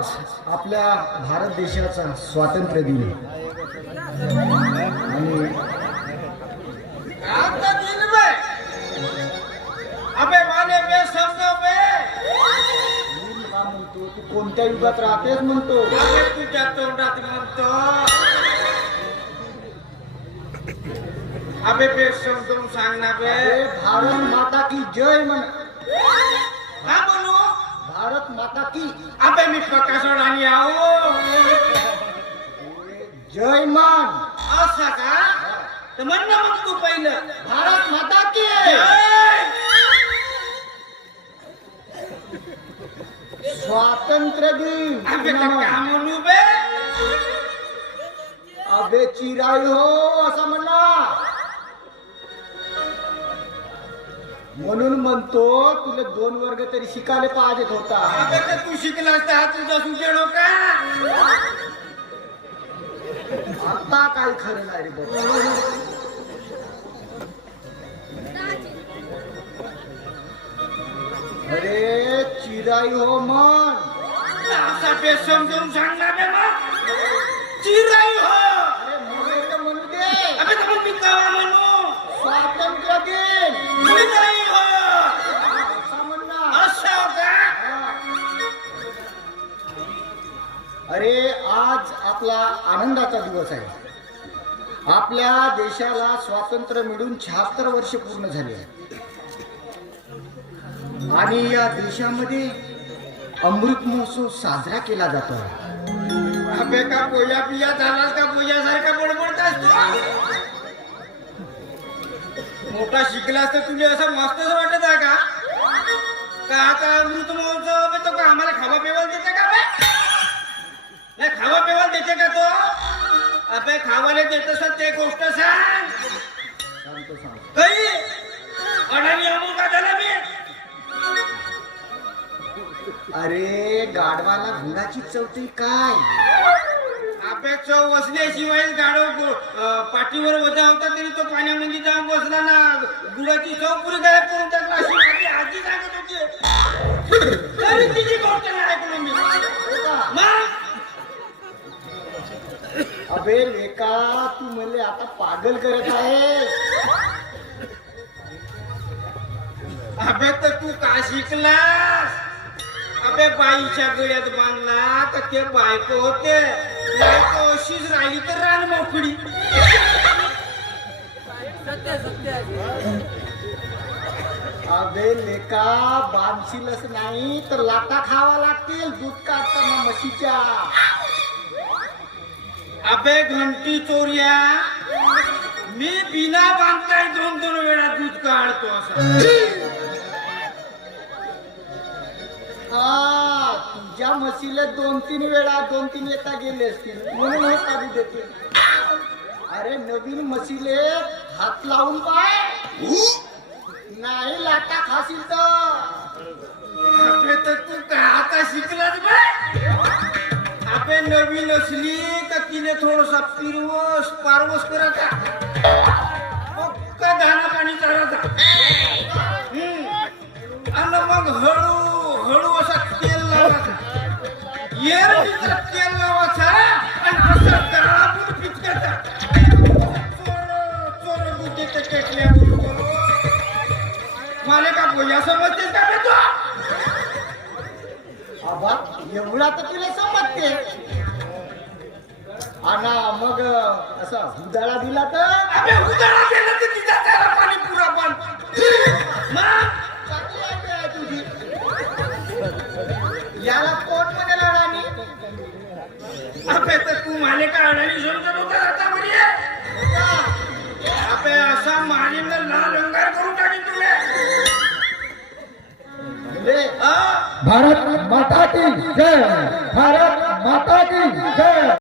आपल्या भारत देशाचा स्वातंत्र्य दिन आणि म्हणतो तू कोणत्या युगात राहतेस म्हणतो? तुझ्या तोंडात म्हणतो। अबे बे समजून सांग ना बे। भारत माता की जय म्हण। का म्हणू भारत माता की। अबे मी प्रकाशवर आणि आहो। जय मान। असं का? तर म्हण ना मग तू पहिलं। भारत माता की! स्वातंत्र्य दिन। अबे तर का म्हणू बे? अबे चिराई हो असं म्हणा। म्हणून म्हणतो तुला दोन वर्ग तरी शिकायला पाहिजेत होता. तू शिकला असता हा तुझा सुचेडो का आता काय खरं नाही रे बाबा. अरे चिराई हो मन असा बे समजून सांग ना बे. आज आपला आनंदाचा दिवस आहे. आपल्या देशाला स्वातंत्र्य मिळून शहात्तर वर्ष पूर्ण झाले आहे. आणि या देशामध्ये अमृत महोत्सव साजरा केला जातो. का पोया पिया झालास का? पोयासारखा मोठा शिकलास तर तुझे असं मस्तच वाटत आहे का? आता अमृत महोत्सव तो का आम्हाला खावा पिवायला देते का अबे खावाले देत असत ते गोष्ट सांग. काही अडाणी झाला मी. अरे गाढवाला गुणाची चौथी काय? आपे चव बसल्याशिवाय गाडव गु- पाठीवर वजा होता तरी तो पाण्यामध्ये जाऊन बसला ना. गुळाची चव पुरी गायब करून टाकला. अशी माझी आजी सांगत होती. अबे लेका तू म्हणले आता पागल करत आहे अबे तर तू का शिकलास? अबे बाईच्या गळ्यात बांधला तर ते बायको होते. बायको अशीच राहिली तर रान मोकळी. अबे लेका बांधशीलच नाही तर लाटा खावा लागतील दूध काढताना म्हशीच्या. अबे घंटी चोरिया मी बिना बांधताय दोन दोन वेळा दूध काढतो असं. हा तुझ्या म्हशीला दोन तीन वेळा दोन तीन येता गेले असतील. म्हणून हो काढू देते अरे नवीन म्हशीले हात लावून पाय. नाही लाटा खाशील तर. तू काय आता शिकलाच बे? अबे नवीन असली तिने थोडसा पिरवस पारवस करायचा. फक्त दाना पाणी करायचा? आणि मग हळू हळू असा तेल लावायचा. येरडीचा तेल लावायचा आणि असा दाबून पिचकायचा चोर बुद्धी ते टेकल्या मला का बोया समजतेस का बे तू? आबा एवढा तर तुला समजते आणि मग असा हुदाळा दिला तर? अबे उदाहरण केलं तर तिचा त्याला पाणी पुरा पण मग चांगली idea आहे तुझी याला कोण म्हणेल राणी अबे तर तू माले का अडाणी समजत होता आता म्हणे अबे असा मानेला लाल अंगार करून टाकीन तुले. हा? भारत माता की जय. भारत माता की जय.